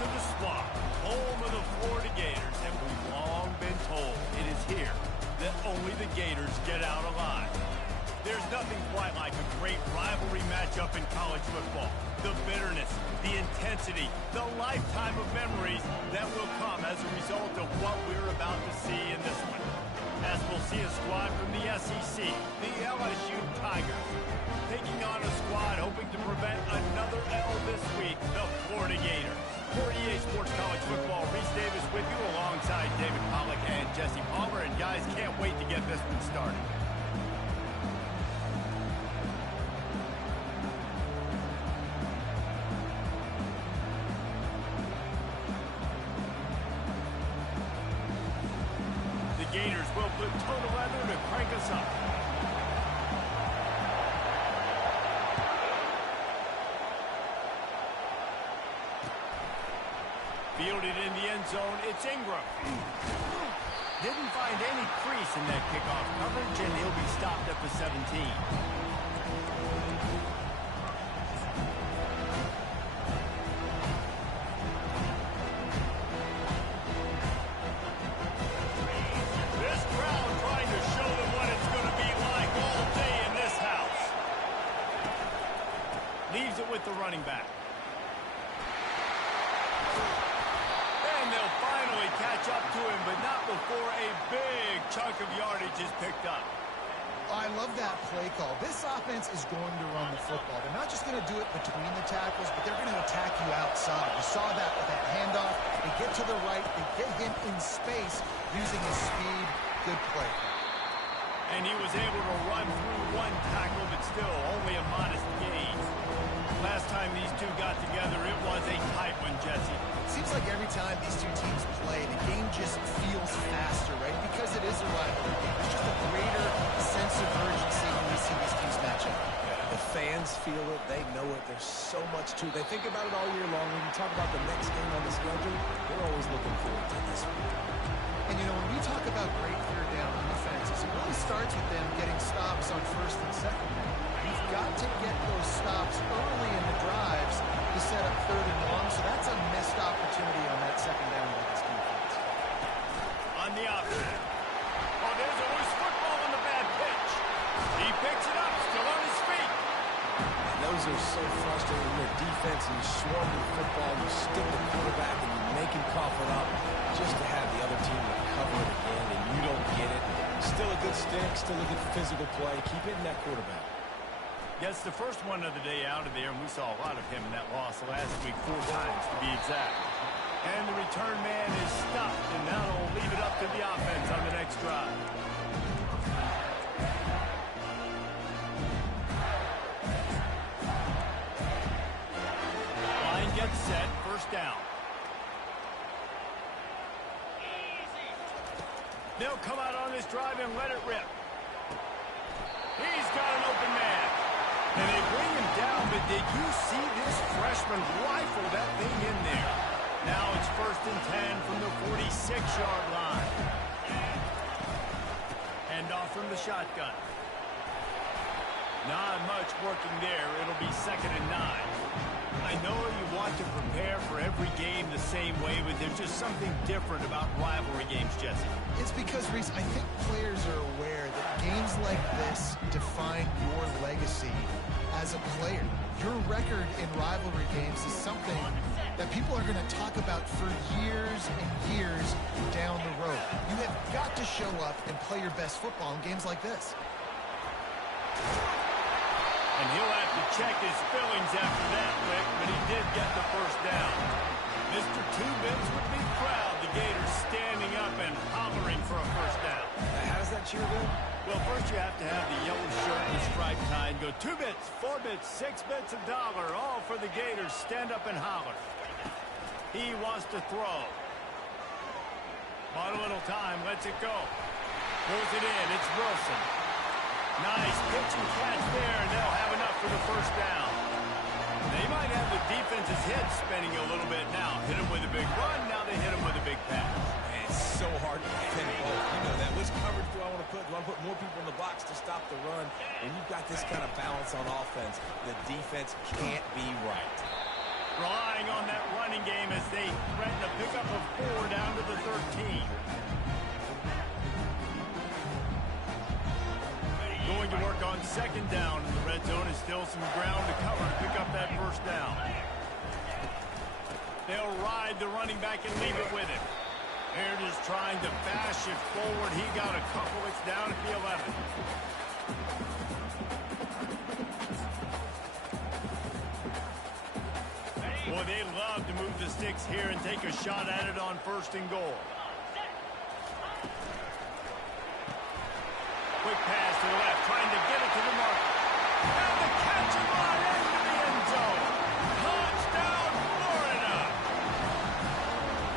to the swamp, home of the Florida Gators, and we've long been told it is here that only the Gators get out alive. There's nothing quite like a great rivalry matchup in college football. The bitterness, the intensity, the lifetime of memories that will come as a result of what we're about to see in this one. As we'll see a squad from the SEC, the LSU Tigers, taking on a squad hoping to prevent another L this week, the Florida Gators. For EA Sports College Football, Reese Davis with you alongside David Pollack and Jesse Palmer. And guys, can't wait to get this one started. Gators will put total leather to crank us up. Fielded in the end zone, it's Ingram. Didn't find any crease in that kickoff coverage, and he'll be stopped at the 17. With the running back. And they'll finally catch up to him, but not before a big chunk of yardage is picked up. I love that play call. This offense is going to run the football. They're not just going to do it between the tackles, but they're going to attack you outside. You saw that with that handoff. They get to the right. They get him in space using his speed. Good play. And he was able to run through one tackle, but still only a modest gain. Last time these two got together, it was a tight one, Jesse. Seems like every time these two teams play, the game just feels faster, right? Because it is a rivalry game. There's just a greater sense of urgency when we see these teams match up. The fans feel it. They know it. There's so much to it. They think about it all year long. When you talk about the next game on the schedule, they're always looking forward to this one. And, you know, when we talk about great third down defenses, it really starts with them getting stops on first and second. You've got to get those stops early in the drives to set up third and long, so that's a missed opportunity on that second down by this defense. On the opposite. Oh, there's a loose football on the bad pitch. He picks it up, still on his feet. And those are so frustrating. You're defense and you swarm the football, you stick the quarterback and you make him cough it up just to have the other team recover it again, and you don't get it. Still a good stick, still a good physical play. Keep hitting that quarterback. Yes, the first one of the day out of there, and we saw a lot of him in that loss last week, 4 times to be exact. And the return man is stopped, and now they'll leave it up to the offense on the next drive. Line gets set, first down. They'll come out on this drive and let it rip. He's got an open man. And they bring him down, but did you see this freshman rifle that thing in there? Now it's first and 10 from the 46-yard line. Hand off from the shotgun. Not much working there. It'll be second and 9. I know you want to prepare for every game the same way, but there's just something different about rivalry games, Jesse. It's because, Reese, I think players are aware that games like this define your legacy as a player. Your record in rivalry games is something that people are going to talk about for years and years down the road. You have got to show up and play your best football in games like this. And he'll have to check his fillings after that, Rick, but he did get the first down. Mr. Two-Bits would be proud. The Gators standing up and hollering for a first down. Now, how does that cheer go? Well, first you have to have the yellow shirt and striped tie and go 2 bits, 4 bits, 6 bits, $1, all for the Gators. Stand up and holler. He wants to throw. Bought a little time, lets it go. Pulls it in, it's Wilson. Nice pitch and catch there, and they'll have enough for the first down. They might have the defense's head spinning a little bit now. Hit him with a big run, now they hit him with a big pass. Man, it's so hard to defend both. You know that. Which coverage do I want to put? Do I put more people in the box to stop the run? When you've got this kind of balance on offense, the defense can't be right. Relying on that running game as they threaten a pickup of 4 down to the 13. Going to work on second down in the red zone is still some ground to cover to pick up that first down. They'll ride the running back and leave it with him. They're just trying to bash it forward. He got a couple. It's down at the 11. Boy, they love to move the sticks here and take a shot at it on first and goal. Quick pass to the left, trying to get it to the mark. And the catch and run into the end zone. Touchdown, Florida.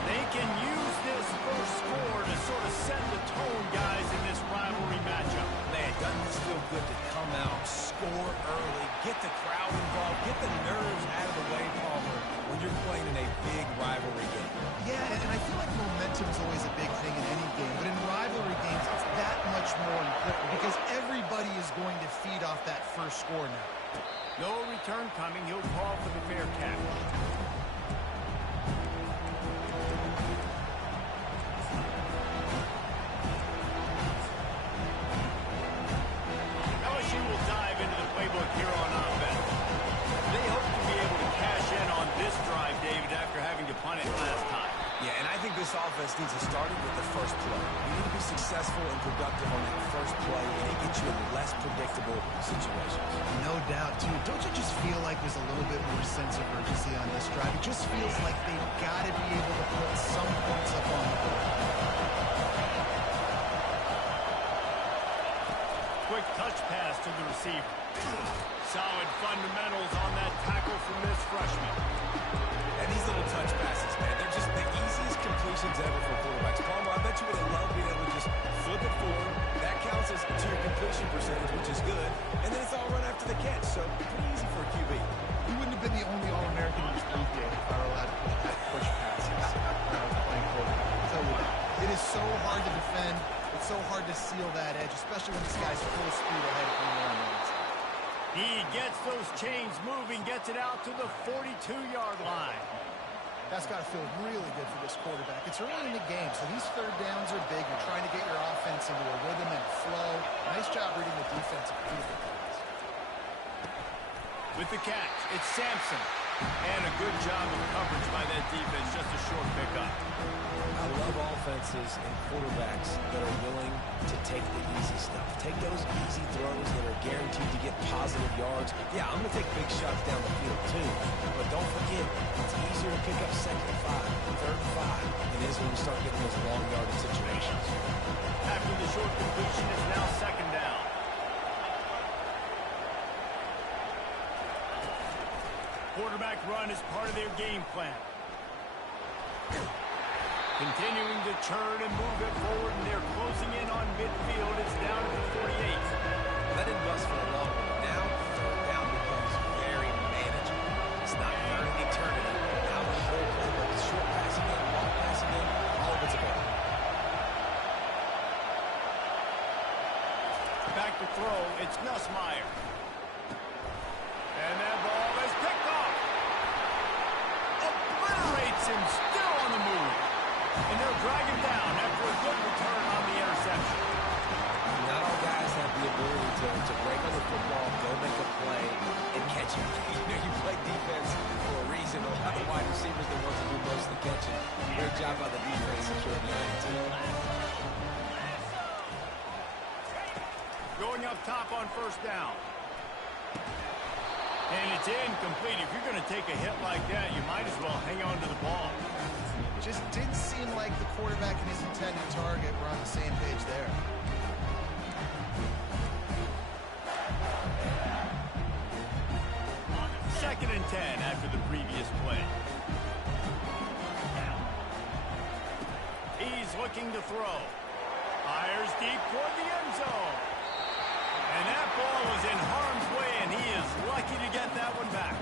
They can use this first score to sort of set the tone, guys, in this rivalry matchup. Man, doesn't this feel good to come out, score early, get the crowd involved, get the nerves out of the way, Palmer, when you're playing in a big rivalry game. Yeah, and I feel like momentum is always a big thing in any game, but in rivalry games, it's that much more important because everybody is going to feed off that first score now. No return coming. He'll call for the fair catch. LSU will dive into the playbook here on offense. They hope to be able to cash in on this drive, David, after having to punt it last time. Yeah, and I think this offense needs to start it with the first play. You need to be successful and productive on that first play, and it gets you in less predictable situations. No doubt, too. Don't you just feel like there's a little bit more sense of urgency on this drive? It just feels like they've got to be able to put some points up on the board. Quick touch pass to the receiver. Solid fundamentals on that tackle from this freshman. And these little touch passes, man, they're just the easiest completions ever for quarterbacks. Palmer, I bet you would have loved being able to just flip it forward. That counts as to your completion percentage, which is good. And then it's all run after the catch, so pretty easy for a QB. You wouldn't have been the only All-American in this league game if I were allowed to push passes when I was playing quarterback. I'll tell you that. It is so hard to defend. It's so hard to seal that edge, especially when this guy's full speed ahead from the line. He gets those chains moving, gets it out to the 42-yard line. That's got to feel really good for this quarterback. It's early in the game, so these third downs are big. You're trying to get your offense into a rhythm and a flow. Nice job reading the defensive plays. With the catch, it's Sampson. And a good job of coverage by that defense, just a short pickup. I love offenses and quarterbacks that are willing to take the easy stuff. Take those easy throws that are guaranteed to get positive yards. Yeah, I'm going to take big shots down the field too. But don't forget, it's easier to pick up second and 5, third and 5 than it is when we start getting those long yardage situations. After the short completion, it's now second down. Quarterback run is part of their game plan. Continuing to turn and move it forward, and they're closing in on midfield. It's down to the 48. That didn't bust for a long one. Now, third down becomes very manageable. It's not third and eternity. Now the whole playbook is short passing in, long passing in, all of it's available. Back to throw, it's Nussmeier. And that ball is picked off. Obliterates him, still on the move. And they'll drag him down after a good return on the interception. Not all guys have the ability to break on the football, go make a play, and catch it. You play defense for a reason. A lot of wide receivers that want to do most of the catching. Great job by the defense securing the team. Going up top on first down. And it's incomplete. If you're going to take a hit like that, you might as well hang on to the ball. Just didn't seem like the quarterback and his intended target were on the same page there. Second and 10 after the previous play. He's looking to throw. Fires deep toward the end zone. And that ball was in harm's way, and he is lucky to get that one back.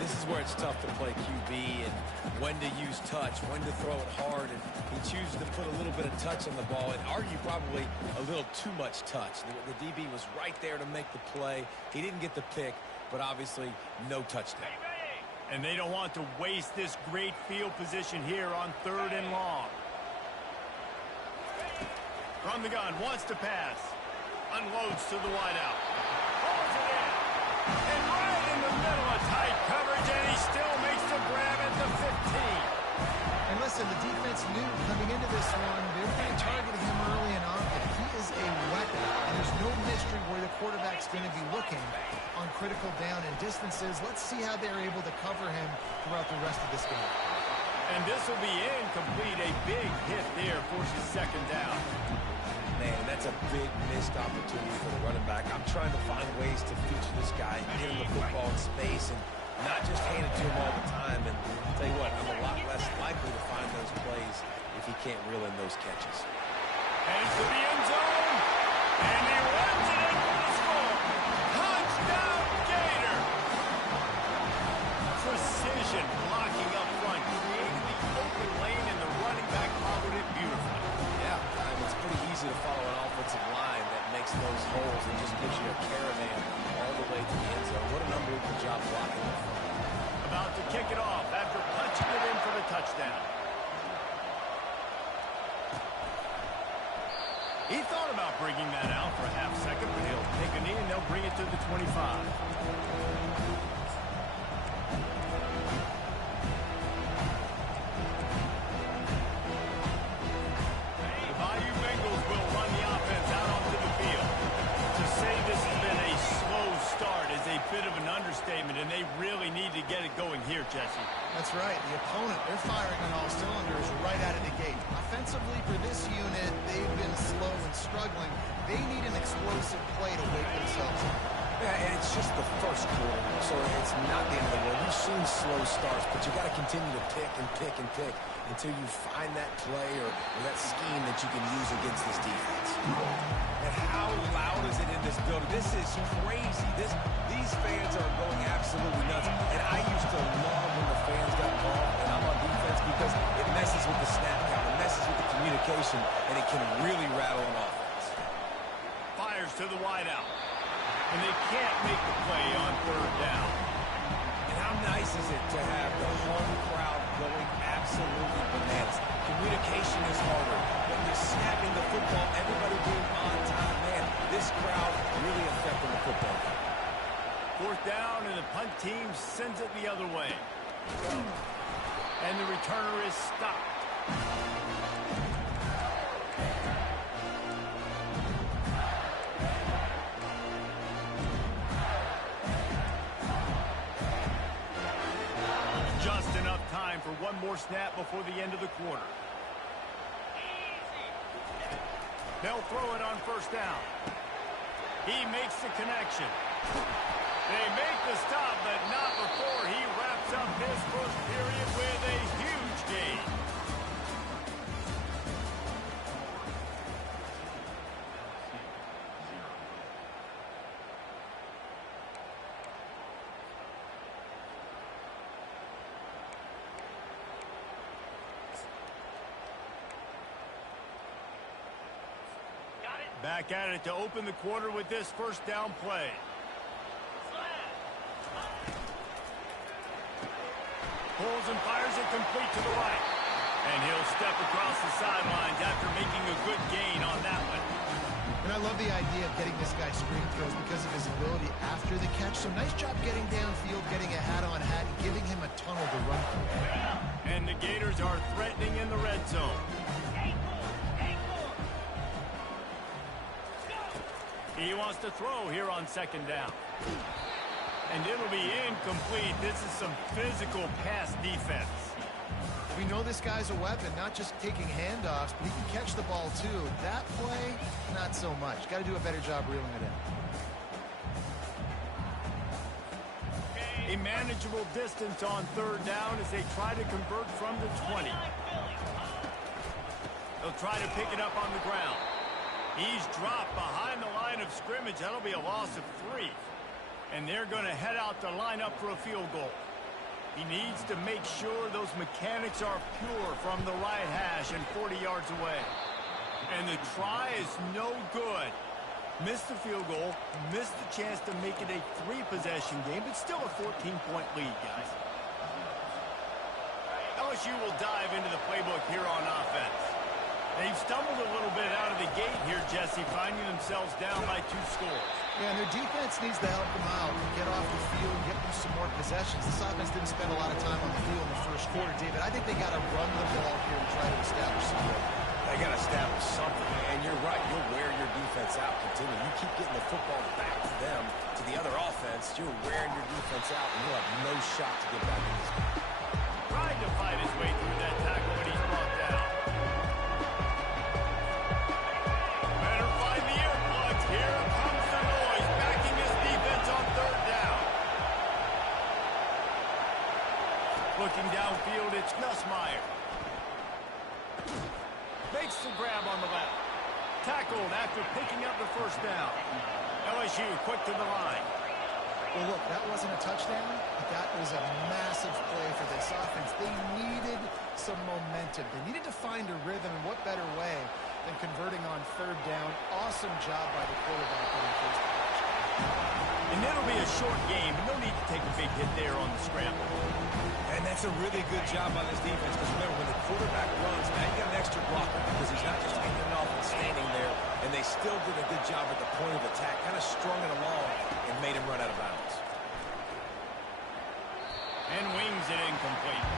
This is where it's tough to play QB and when to use touch, when to throw it hard. And he chooses to put a little bit of touch on the ball and argue probably a little too much touch. The DB was right there to make the play. He didn't get the pick, but obviously no touchdown. And they don't want to waste this great field position here on 3rd and long. From the gun, wants to pass. Unloads to the wideout. Pulls it in. And right in the middle of tight coverage, and he still makes the grab at the 15. And listen, the defense knew coming into this one, they were going to target him early and often. He is a weapon, and there's no mystery where the quarterback's going to be looking on critical down and distances. Let's see how they're able to cover him throughout the rest of this game. And this will be incomplete. A big hit there forces 2nd down. Man, that's a big missed opportunity for the running back. I'm trying to find ways to feature this guy and get him the football in space and not just hand it to him all the time. And I'll tell you what, I'm a lot less likely to find those plays if he can't reel in those catches. Heads to the end zone, and he runs it in for the score. Touchdown, Gator! Precision blocking up front, creating the open lane, and the running back followed it beautifully. Yeah, it's pretty easy to follow an offensive line that makes those holes and just gives you a caravan all the way to the end zone. What an unbelievable job blocking up front. About to kick it off after punching it in for the touchdown. He thought about bringing that out for a half second, but he'll take a knee and they'll bring it to the 25. The Bayou Bengals will run the offense out onto the field. To say this has been a slow start is a bit of an understatement, and they really need to get it going here, Jesse. That's right. The opponent, they're firing on all cylinders right out of the gate. Offensively, for this unit, they've been slow and struggling. They need an explosive play to wake themselves up. Yeah, and it's just the first quarter, so it's not the end of the world. You've seen slow starts, but you got to continue to pick and pick and pick until you find that play or that scheme that you can use against this defense. And how loud is it in this building? This is crazy. These fans are going absolutely nuts. And I used to love when the fans got involved, and I'm on defense because it messes with the snap count, it messes with the communication, and it can really rattle an offense. Fires to the wideout. And they can't make the play on 3rd down. And how nice is it to have the home crowd going absolutely bananas? Communication is harder. When you're snapping the football, everybody being on time, man, this crowd really affecting the football game. 4th down, and the punt team sends it the other way. And the returner is stopped. Just enough time for one more snap before the end of the quarter. They'll throw it on 1st down. He makes the connection. They make the stop, but not before he wraps up his first period with a huge gain. Back at it to open the quarter with this 1st down play. Pulls and fires it complete to the right. And he'll step across the sidelines after making a good gain on that one. And I love the idea of getting this guy screen throws because of his ability after the catch. So nice job getting downfield, getting a hat-on-hat, and giving him a tunnel to run through. And the Gators are threatening in the red zone. He wants to throw here on 2nd down. And it'll be incomplete. This is some physical pass defense. We know this guy's a weapon, not just taking handoffs, but he can catch the ball too. That play, not so much. Got to do a better job reeling it in. A manageable distance on 3rd down as they try to convert from the 20. They'll try to pick it up on the ground. He's dropped behind the line of scrimmage. That'll be a loss of 3. And they're going to head out to line up for a field goal. He needs to make sure those mechanics are pure from the right hash and 40 yards away. And the try is no good. Missed the field goal, missed the chance to make it a 3-possession game, but still a 14-point lead, guys. LSU will dive into the playbook here on offense. They've stumbled a little bit out of the gate here, Jesse, finding themselves down by 2 scores. Yeah, and their defense needs to help them out, get off the field, get them some more possessions. This offense didn't spend a lot of time on the field in the first quarter, David. I think they got to run the ball here and try to establish some rhythm. They got to establish something, and you're right. You'll wear your defense out. Continue. You keep getting the football back to them, to the other offense. You're wearing your defense out, and you'll have no shot to get back in this game. Trying to fight his way through that tackle, but he's brought down. Better find the earplugs. Here comes the noise, backing his defense on 3rd down. Looking downfield, it's Nussmeier. Makes the grab on the left. Tackled after picking up the 1st down. LSU quick to the line. Well, look, that wasn't a touchdown, but that was a massive play for this offense. They needed some momentum. They needed to find a rhythm, and what better way than converting on 3rd down. Awesome job by the quarterback getting first down. And it'll be a short game. No need to take a big hit there on the scramble. And that's a really good job by this defense, because remember, when the quarterback runs, now you got an extra blocker, because he's not just handing it off and standing there, and they still did a good job at the point of attack, kind of strung it along and made him run out of bounds. And wings it incomplete.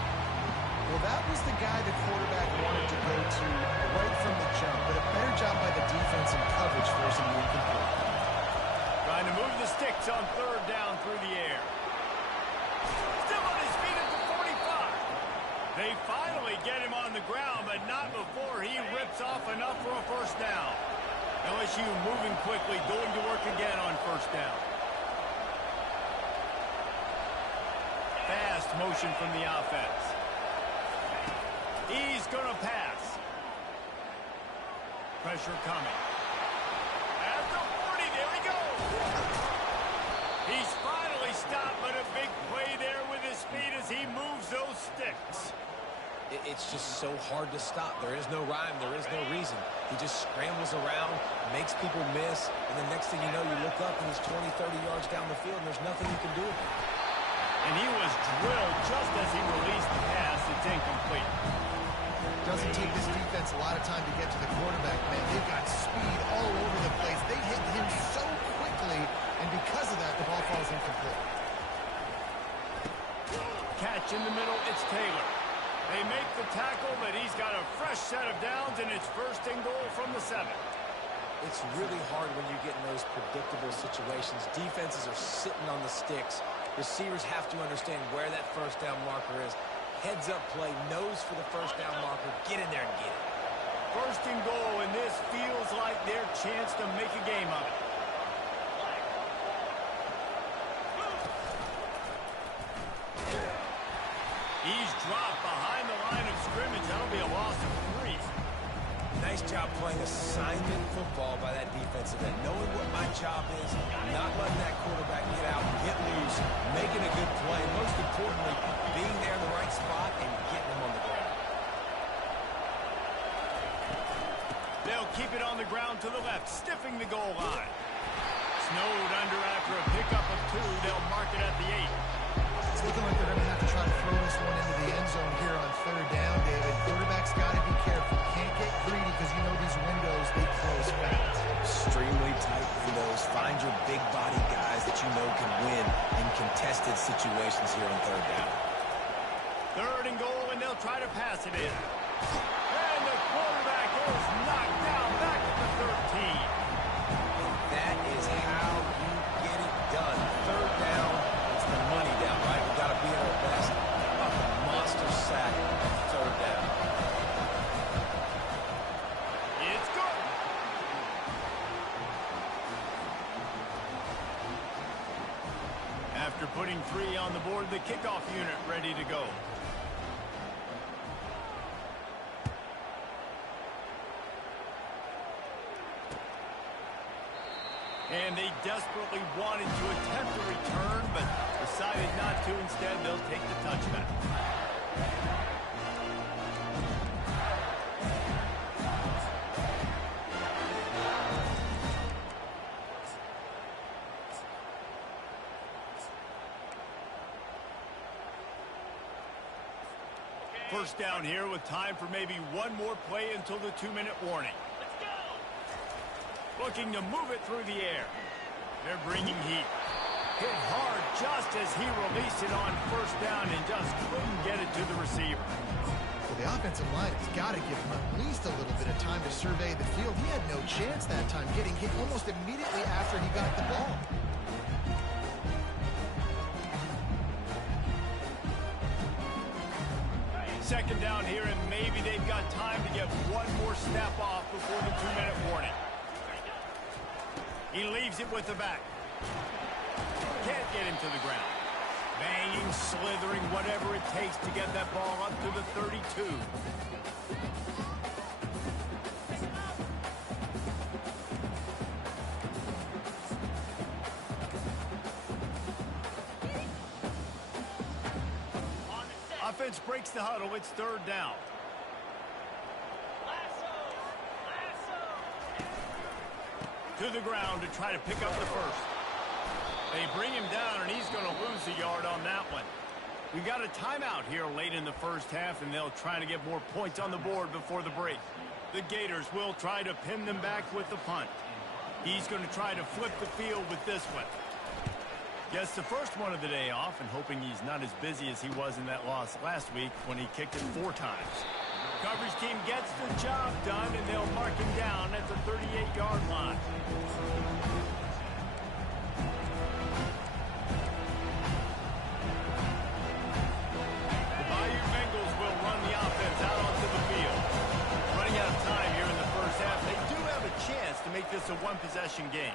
Well, that was the guy the quarterback wanted to go to right from the jump, but a better job by the defense in coverage forcing the incomplete. Trying to move the sticks on 3rd down through the air. Still on his feet at the 45. They finally get him on the ground, but not before he rips off enough for a 1st down. LSU moving quickly, going to work again on 1st down. Fast motion from the offense. He's going to pass. Pressure coming. At the 40, there he goes. He's finally stopped, but a big play there with his feet as he moves those sticks. It's just so hard to stop. There is no rhyme. There is no reason. He just scrambles around, makes people miss, and the next thing you know, you look up and he's 20, 30 yards down the field, and there's nothing you can do with it. And he was drilled just as he released the pass. It's incomplete. Doesn't take this defense a lot of time to get to the quarterback, man. They've got speed all over the place. They hit him so quickly, and because of that, the ball falls incomplete. Catch in the middle, it's Taylor. They make the tackle, but he's got a fresh set of downs, and it's 1st and goal from the 7. It's really hard when you get in those predictable situations. Defenses are sitting on the sticks. Receivers have to understand where that 1st down marker is. Heads up play, nose for the 1st down marker. Get in there and get it. 1st and goal, and this feels like their chance to make a game of it. He's dropped behind the line of scrimmage. That'll be a loss of 3. Nice job playing assignment football by that defensive end. Knowing what my job is, not letting that quarterback get out, get loose, making a good play. Most importantly, being there in the right spot and getting him on the ground. They'll keep it on the ground to the left, stiffing the goal line. Snowed under after a pickup of 2. They'll mark it at the 8. It's looking like they're going to have to try to throw this one into the end zone here on 3rd down, David. Quarterback's got to be careful. Can't get greedy because you know these windows, they close fast. Extremely tight windows. Find your big body guys that you know can win in contested situations here on 3rd down. 3rd and goal, and they'll try to pass it in. And the quarterback is knocked down back at the 13. That is how you get it done. 3rd down, it's the money down, right? We've got to be at our best. How about the monster sack on 3rd down? It's good. After putting 3 on the board, the kickoff unit ready to go. And they desperately wanted to attempt a return, but decided not to. Instead, they'll take the touchback. first down here with time for maybe one more play until the 2-minute warning. Looking to move it through the air. They're bringing heat. Hit hard just as he released it on first down and just couldn't get it to the receiver. Well, the offensive line has got to give him at least a little bit of time to survey the field. He had no chance that time, getting hit almost immediately after he got the ball. Second down here, and maybe they've got time to get one more snap off before the 2-minute warning. He leaves it with the back. Can't get him to the ground. Banging, slithering, whatever it takes to get that ball up to the 32. Offense breaks the huddle. It's third down. To the ground to try to pick up the first. They bring him down, and he's going to lose a yard on that one. We've got a timeout here late in the first half, and they'll try to get more points on the board before the break. The Gators will try to pin them back with the punt. He's going to try to flip the field with this one. Gets the first one of the day off, and hoping he's not as busy as he was in that loss last week when he kicked it 4 times. Coverage team gets the job done, and they'll mark him down at the 38-yard line. The Bayou Bengals will run the offense out onto the field. Running out of time here in the first half, they do have a chance to make this a one-possession game.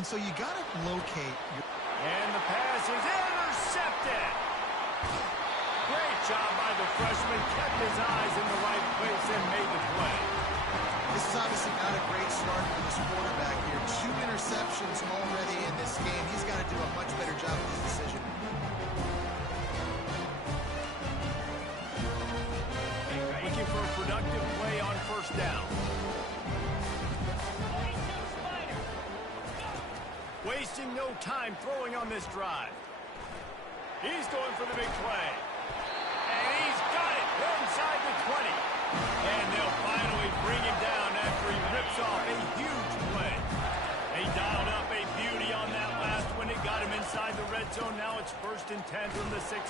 And so you got to locate your... And the pass is intercepted. Great job by the freshman. Kept his eyes in the right place and made the play. This is obviously not a great start for this quarterback here. 2 interceptions already in this game. He's got to do a much better job with his decision. Looking for a productive play on first down. Wasting no time throwing on this drive. He's going for the big play. And he's got it inside the 20. And they'll finally bring him down after he rips off a huge play. They dialed up a beauty on that last one. It got him inside the red zone. Now it's 1st and 10 from the 16.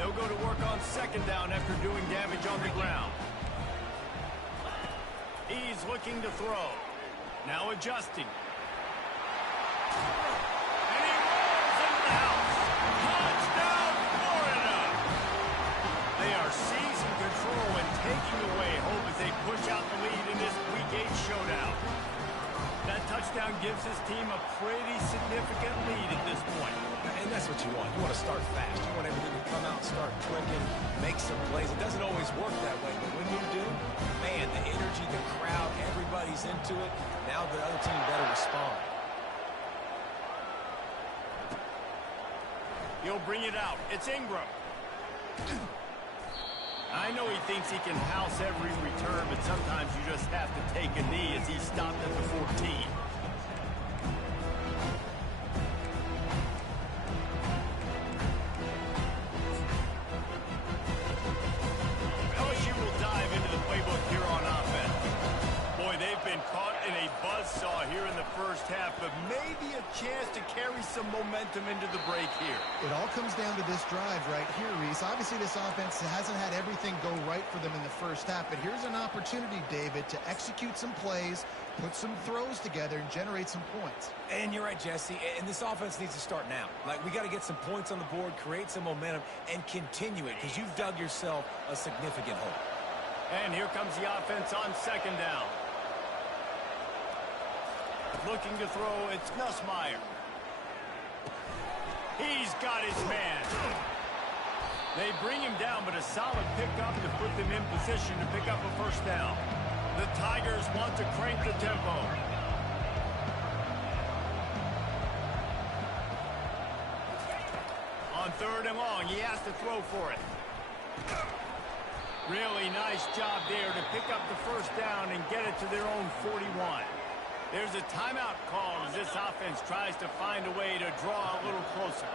They'll go to work on second down after doing damage on the ground. He's looking to throw. Now adjusting. And he rolls into the house. Touchdown, Florida! They are seizing control and taking away hope as they push out the lead in this Week 8 showdown. That touchdown gives his team a pretty significant lead at this point. And that's what you want. You want to start fast. You want everything to come out, start clicking, make some plays. It doesn't always work that way, but when you do, man, the energy, the crowd, everybody's into it. Now the other team better respond. He'll bring it out. It's Ingram. I know he thinks he can house every return, but sometimes you just have to take a knee as he stopped at the 14. LSU will dive into the playbook here on offense. Boy, they've been caught in a buzzsaw here in the first half, but maybe a chance to carry some momentum into the break here. It all comes down to this drive right here, Reese. Obviously, this offense hasn't had everything go right for them in the first half, but here's an opportunity, David, to execute some plays, put some throws together, and generate some points. And you're right, Jesse, and this offense needs to start now. Like, we got to get some points on the board, create some momentum, and continue it, because you've dug yourself a significant hole. And here comes the offense on second down. Looking to throw, it's Nussmeier. He's got his man. They bring him down, but a solid pickup to put them in position to pick up a first down. The Tigers want to crank the tempo. On third and long, he has to throw for it. Really nice job there to pick up the first down and get it to their own 41. There's a timeout call as this offense tries to find a way to draw a little closer.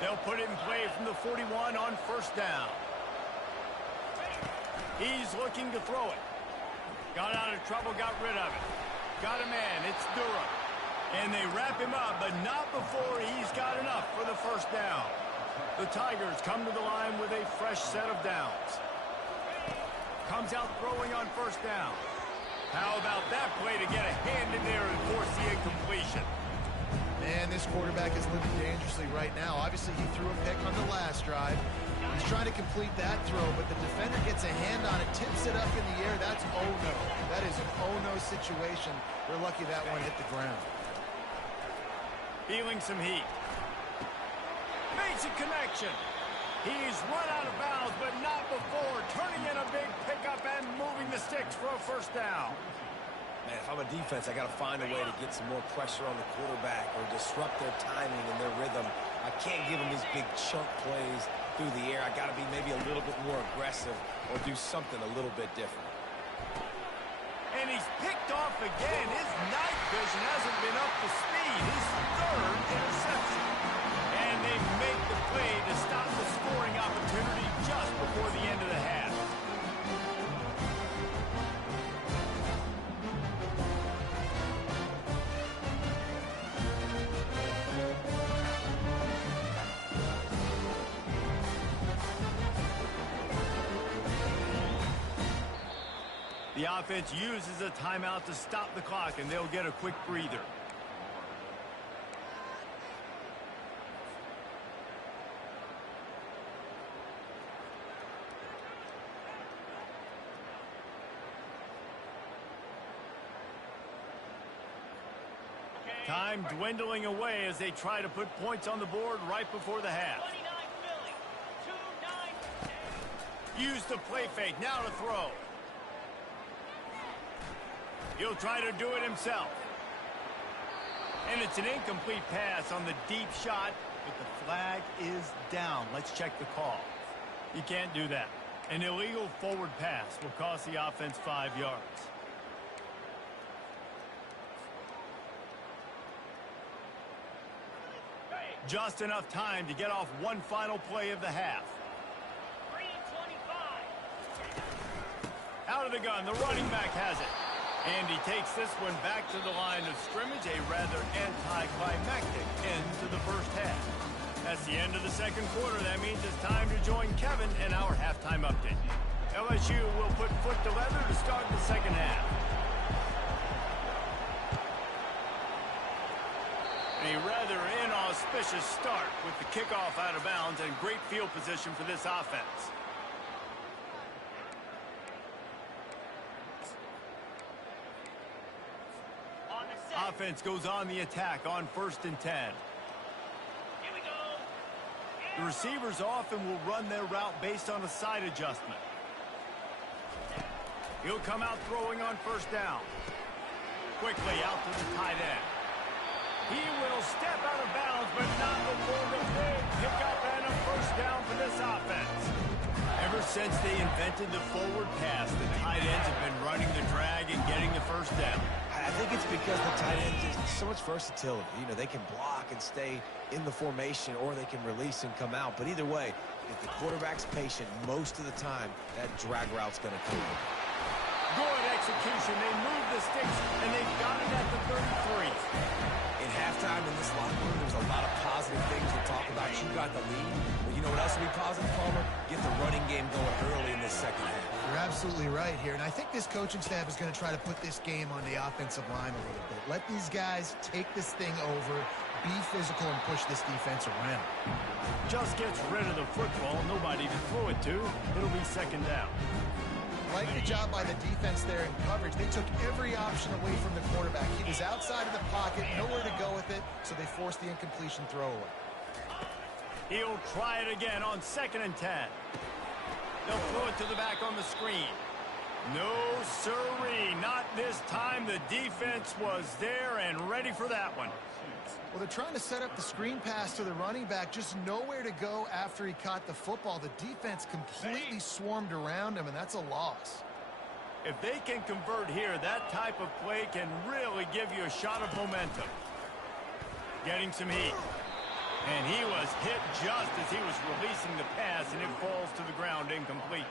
They'll put it in play from the 41 on first down. He's looking to throw it. Got out of trouble, got rid of it. Got a man, it's Durham. And they wrap him up, but not before he's got enough for the first down. The Tigers come to the line with a fresh set of downs. Comes out throwing on first down. How about that play to get a hand in there and force the incompletion? Man, this quarterback is living dangerously right now. Obviously, he threw a pick on the last drive. He's trying to complete that throw, but the defender gets a hand on it, tips it up in the air. That's oh-no. That is an oh-no situation. We're lucky that one hit the ground. Feeling some heat. Makes a connection. He's run out of bounds, but not before turning in a big pickup and moving the sticks for a first down. Man, if I'm a defense, I got to find a way to get some more pressure on the quarterback or disrupt their timing and their rhythm. I can't give them these big chunk plays through the air. I got to be maybe a little bit more aggressive or do something a little bit different. And he's picked off again. His night vision hasn't been up to speed. His third interception. And they make the play to stop the scoring opportunity just before the end of the half. The offense uses a timeout to stop the clock, and they'll get a quick breather. Time dwindling away as they try to put points on the board right before the half. Use the play fake, now to throw. He'll try to do it himself. And it's an incomplete pass on the deep shot, but the flag is down. Let's check the call. You can't do that. An illegal forward pass will cost the offense 5 yards. Just enough time to get off one final play of the half. Out of the gun, the running back has it. And he takes this one back to the line of scrimmage, a rather anticlimactic end to the first half. That's the end of the second quarter. That means it's time to join Kevin in our halftime update. LSU will put foot to leather to start the second half. A rather inauspicious start with the kickoff out of bounds and great field position for this offense. Offense goes on the attack on 1st and 10. Here we go. The receivers often will run their route based on a side adjustment. He'll come out throwing on first down. Quickly out to the tight end. He will step out of bounds, but not before the big pickup and a first down for this offense. Ever since they invented the forward pass, the tight ends have been running the drag and getting the first down. I think it's because the tight end is so much versatility. You know, they can block and stay in the formation, or they can release and come out. But either way, if the quarterback's patient, most of the time, that drag route's going to come. Good execution. They move the sticks, and they've got it at the 33. In halftime in this locker room, there's a lot of positive things to talk about. You got the lead. But you know what else would be positive, Palmer? Get the running game going early in this second half. You're absolutely right here, and I think this coaching staff is going to try to put this game on the offensive line a little bit. Let these guys take this thing over, be physical, and push this defense around. Just gets rid of the football, nobody to throw it to. It'll be second down. Like the job by the defense there in coverage. They took every option away from the quarterback. He was outside of the pocket, nowhere to go with it, so they forced the incompletion throwaway. He'll try it again on 2nd and 10. They'll throw it to the back on the screen. No, sirree, not this time. The defense was there and ready for that one. Well, they're trying to set up the screen pass to the running back, just nowhere to go after he caught the football. The defense completely swarmed around him, and that's a loss. If they can convert here, that type of play can really give you a shot of momentum. Getting some heat. And he was hit just as he was releasing the pass, and it falls to the ground incomplete.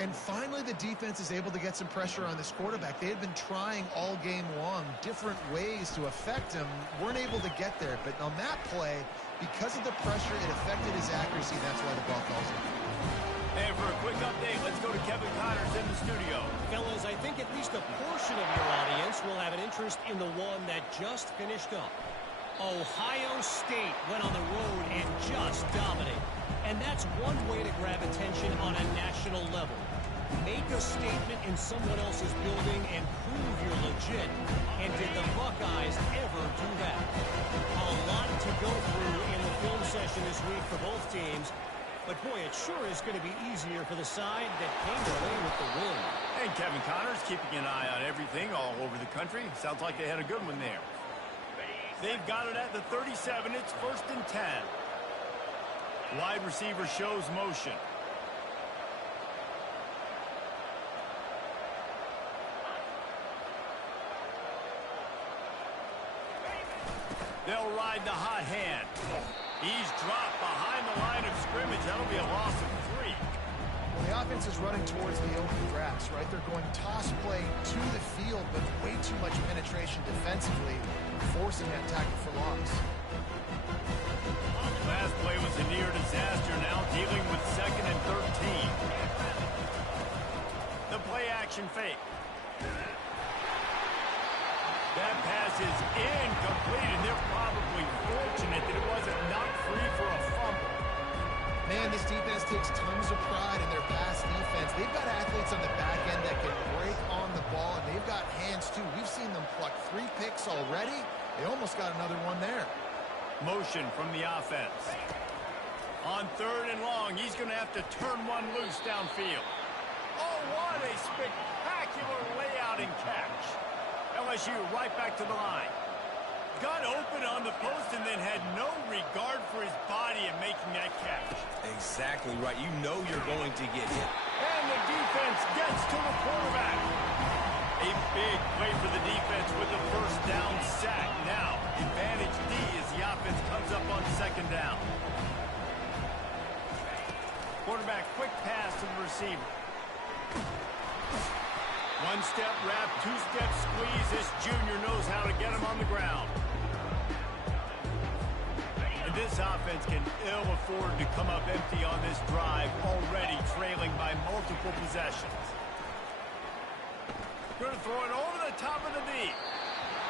And finally, the defense is able to get some pressure on this quarterback. They had been trying all game long different ways to affect him, weren't able to get there. But on that play, because of the pressure, it affected his accuracy. That's why the ball falls in. And for a quick update, let's go to Kevin Connors in the studio. Fellas, I think at least a portion of your audience will have an interest in the one that just finished up. Ohio State went on the road and just dominated. And that's one way to grab attention on a national level. Make a statement in someone else's building and prove you're legit. And did the Buckeyes ever do that? A lot to go through in the film session this week for both teams. But boy, it sure is going to be easier for the side that came away with the win. And Kevin Connors keeping an eye on everything all over the country. Sounds like they had a good one there. They've got it at the 37. It's 1st and 10. Wide receiver shows motion. They'll ride the hot hand. He's dropped behind the line of scrimmage. That'll be a loss of 3. Well, the offense is running towards the open grass, right? They're going toss play to the field, but way too much penetration defensively, forcing that tackle for loss. Last play was a near disaster, now dealing with 2nd and 13. The play action fake. That pass is incomplete, and they're probably fortunate that it wasn't knocked free for a fumble. Man, this defense takes tons of pride in their pass defense. They've got athletes on the back end that can break on the ball, and they've got hands too. We've seen them pluck 3 picks already. They almost got another one there. Motion from the offense. On 3rd and long, he's going to have to turn one loose downfield. Oh, what a spectacular layout and catch. LSU right back to the line. Got open on the post and then had no regard for his body in making that catch. Exactly right. You know you're going to get hit. And the defense gets to the quarterback. A big play for the defense with the 1st down sack. Now, advantage D as the offense comes up on 2nd down. Quarterback, quick pass to the receiver. 1-step wrap, 2-step squeeze. This junior knows how to get him on the ground. And this offense can ill afford to come up empty on this drive, already trailing by multiple possessions. Going to throw it over the top of the knee.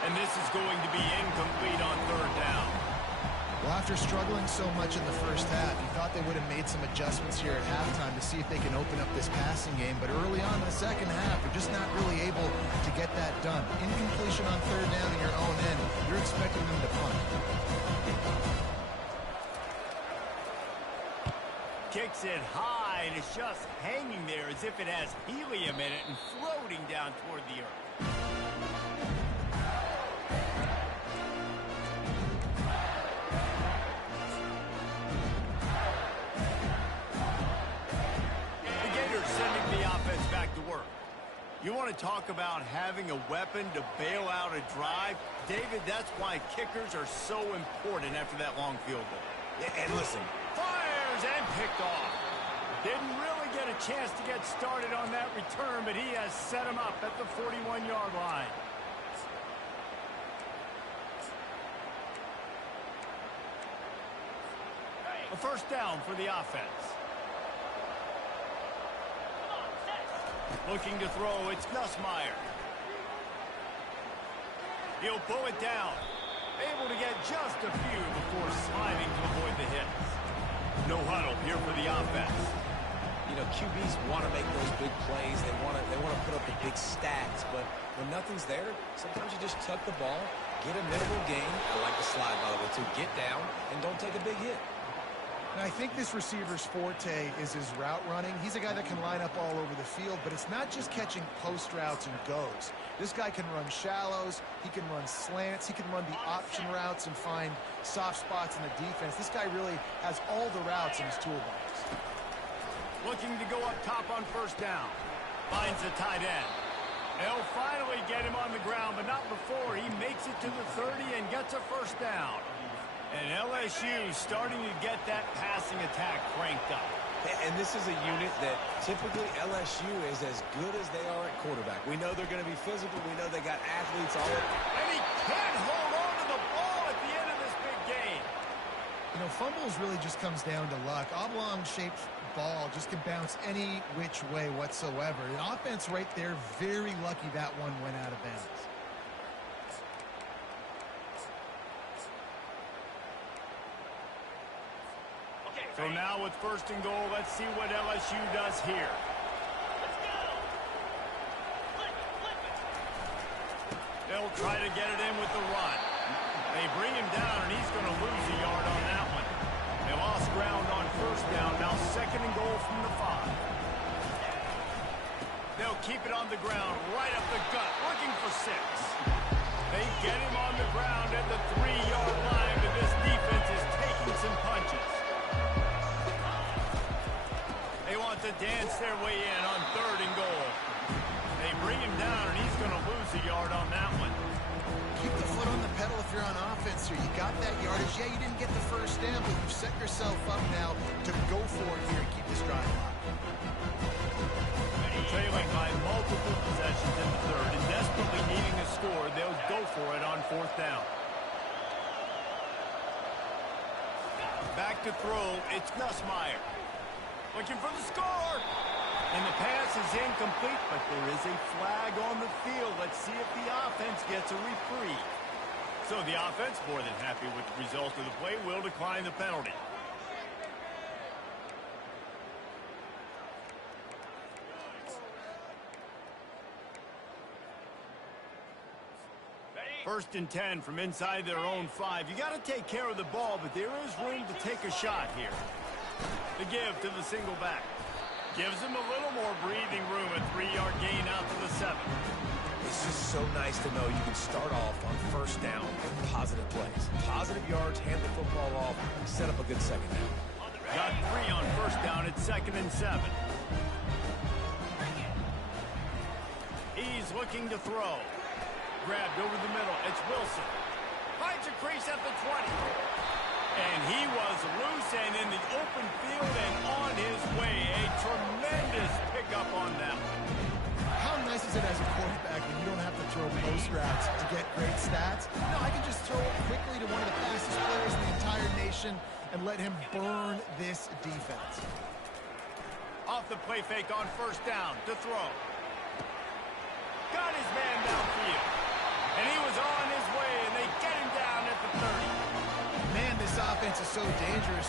And this is going to be incomplete on 3rd down. Well, after struggling so much in the first half, you thought they would have made some adjustments here at halftime to see if they can open up this passing game. But early on in the second half, they're just not really able to get that done. Incompletion on 3rd down in your own end, you're expecting them to punt. Kicks it high, and it's just hanging there as if it has helium in it and floating down toward the earth. The Gators sending the offense back to work. You want to talk about having a weapon to bail out a drive? David, that's why kickers are so important after that long field goal. Yeah, and listen. Fires and picked off. Didn't really get a chance to get started on that return, but he has set him up at the 41-yard line. A 1st down for the offense. Looking to throw, it's Nussmeier. He'll pull it down. Able to get just a few before sliding to avoid the hits. No huddle here for the offense. You know, QBs want to make those big plays. They want to put up the big stats. But when nothing's there, sometimes you just tuck the ball, get a minimal gain. I like the slide, by the way, too. Get down and don't take a big hit. And I think this receiver's forte is his route running. He's a guy that can line up all over the field, but it's not just catching post routes and goes. This guy can run shallows, he can run slants, he can run the option routes and find soft spots in the defense. This guy really has all the routes in his toolbox. Looking to go up top on 1st down. Finds the tight end. They'll finally get him on the ground, but not before he makes it to the 30 and gets a 1st down. And LSU starting to get that passing attack cranked up. And this is a unit that typically LSU is as good as they are at quarterback. We know they're going to be physical. We know they got athletes all over. And he can't hold on to the ball at the end of this big game. You know, fumbles really just comes down to luck. Oblong-shaped ball just can bounce any which way whatsoever. The offense right there, very lucky that one went out of bounds. So now with first and goal, let's see what LSU does here. Let's go. Flip it. They'll try to get it in with the run. They bring him down, and he's going to lose a yard on that one. They lost ground on first down. Now second and goal from the 5. They'll keep it on the ground, right up the gut, looking for 6. They get him on the ground at the 3-yard line, but this defense is taking some punches. They want to dance their way in on third and goal. They bring him down, and he's going to lose a yard on that one. Keep the foot on the pedal if you're on offense here. You got that yardage. Yeah, you didn't get the first down, but you've set yourself up now to go for it here and keep this drive on. Trailing by multiple possessions in the third and desperately needing a score, they'll go for it on fourth down. Back to throw, it's Nussmeier. Looking for the score. And the pass is incomplete, but there is a flag on the field. Let's see if the offense gets a reprieve. So the offense, more than happy with the result of the play, will decline the penalty. First and 10 from inside their own 5. You got to take care of the ball, but there is room to take a shot here. The give to the single back. Gives him a little more breathing room, a 3-yard gain out to the 7. It's just so nice to know you can start off on first down with positive plays. Positive yards, hand the football off, set up a good second down. Got 3 on first down at 2nd and 7. He's looking to throw. Grabbed over the middle. It's Wilson. Finds a crease at the 20. And he was loose and in the open field and on his way. A tremendous pickup on that one. How nice is it as a quarterback when you don't have to throw post routes to get great stats? No, I can just throw it quickly to one of the fastest players in the entire nation and let him burn this defense. Off the play fake on first down to throw. Got his man downfield. And he was on his way, and they get him down at the 30. Man, this offense is so dangerous.